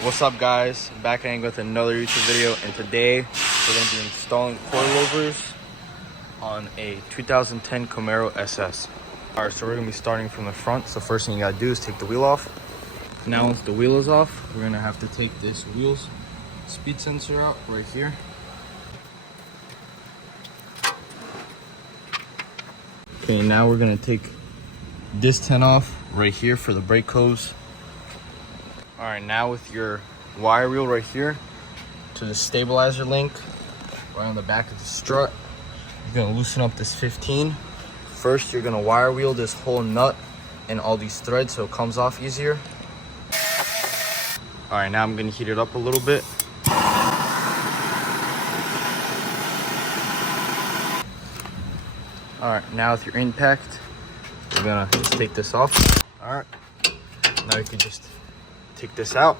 What's up, guys? Back again with another YouTube video, and today we're going to be installing coilovers on a 2010 Camaro SS. Alright, so we're going to be starting from the front. So first thing you got to do is take the wheel off. Now once the wheel is off, we're going to have to take this wheel's speed sensor out right here. Okay, now we're going to take this 10 off right here for the brake hose. All right, now with your wire wheel right here to the stabilizer link right on the back of the strut, you're gonna loosen up this 15. First, you're gonna wire wheel this whole nut and all these threads so it comes off easier. All right, now I'm gonna heat it up a little bit. All right, now with your impact, you're gonna just take this off. All right, now you can just take this out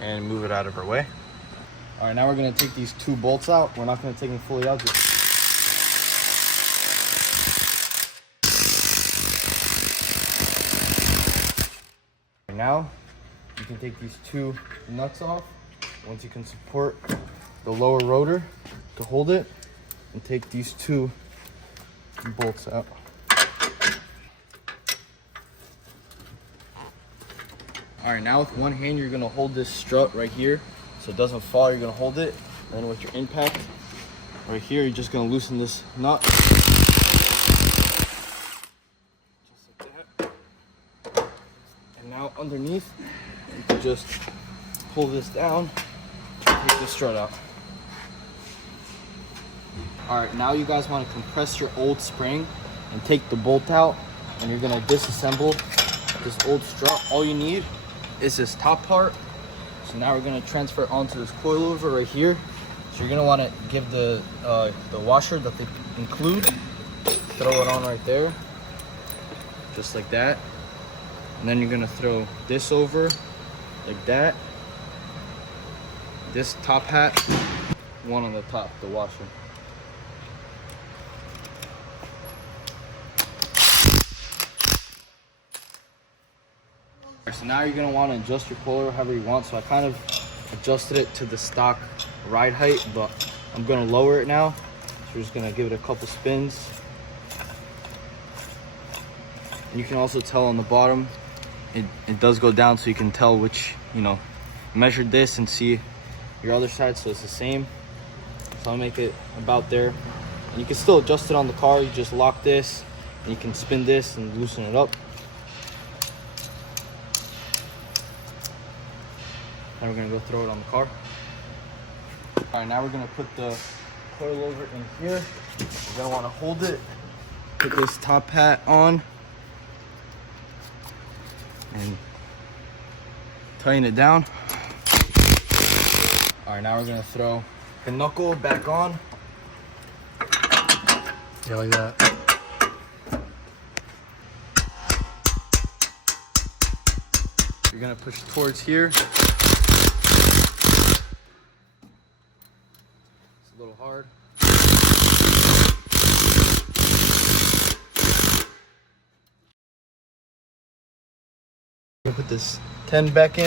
and move it out of our way. All right, now we're gonna take these two bolts out. We're not gonna take them fully out. Now you can take these two nuts off. Once you can support the lower rotor to hold it, and take these two bolts out. All right, now with one hand, you're gonna hold this strut right here so it doesn't fall. You're gonna hold it, and then with your impact right here, you're just gonna loosen this nut. Just like that. And now underneath, you can just pull this down, take the strut out. All right, now you guys wanna compress your old spring and take the bolt out, and you're gonna disassemble this old strut. All you need is this top part. So now we're going to transfer it onto this coilover right here. So you're going to want to give the washer that they include, throw it on right there, just like that. And then you're going to throw this over like that. This top hat, one on the top, the washer. So now you're gonna want to adjust your coilover however you want. So I kind of adjusted it to the stock ride height, but I'm gonna lower it now. So we're just gonna give it a couple spins. And you can also tell on the bottom, it does go down, so you can tell which, measure this and see your other side, so it's the same. So I'll make it about there. And you can still adjust it on the car. You just lock this, and you can spin this and loosen it up. Now we're gonna go throw it on the car. All right, now we're gonna put the coilover in here. You're gonna wanna hold it, put this top hat on, and tighten it down. All right, now we're gonna throw the knuckle back on. Yeah, like that. You're gonna push towards here. A little hard. We're gonna put this 10 back in.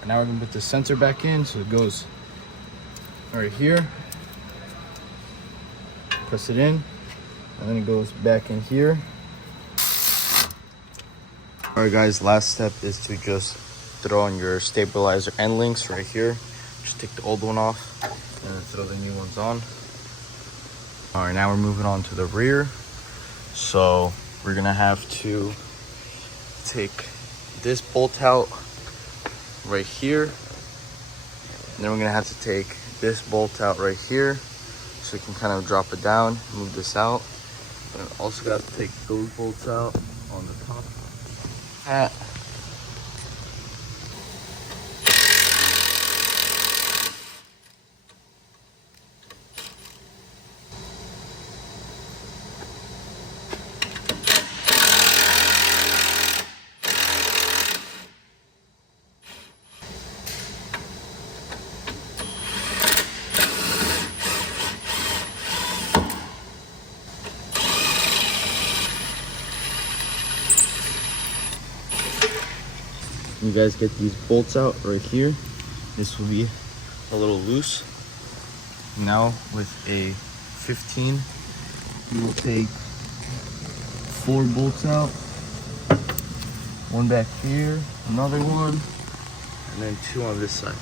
And now we're gonna put the sensor back in, so it goes right here. Press it in, and then it goes back in here. All right, guys, last step is to just throw on your stabilizer end links right here. Just take the old one off and then throw the new ones on. All right, now we're moving on to the rear. So we're gonna have to take this bolt out right here. And then we're gonna have to take this bolt out right here, so you can kind of drop it down, move this out. And also got to take those bolts out on the top hat. You guys get these bolts out right here. This will be a little loose. Now with a 15, you will take 4 bolts out. One back here, another one, and then 2 on this side.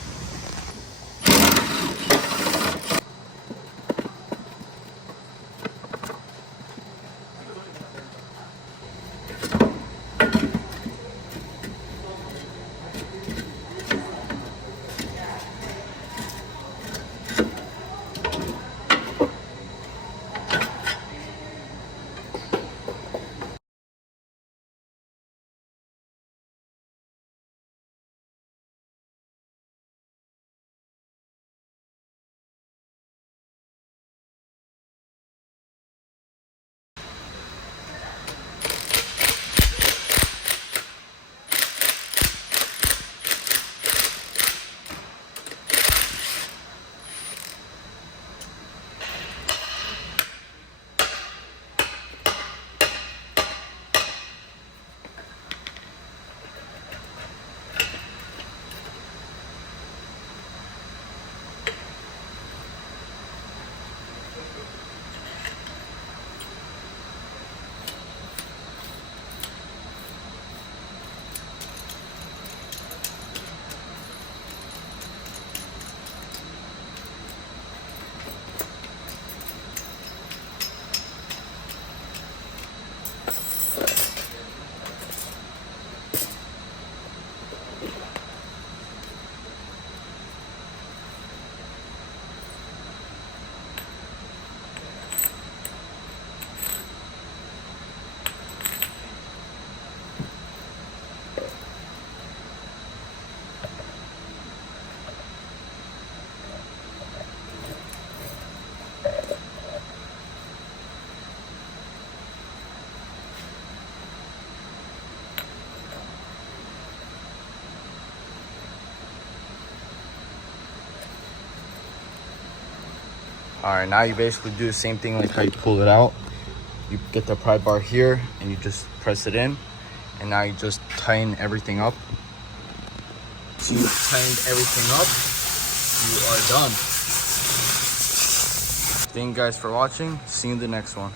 All right, now you basically do the same thing like how you pull it out. You get the pry bar here and you just press it in, and now you just tighten everything up. So you've tightened everything up, you are done. Thank you guys for watching. See you in the next one.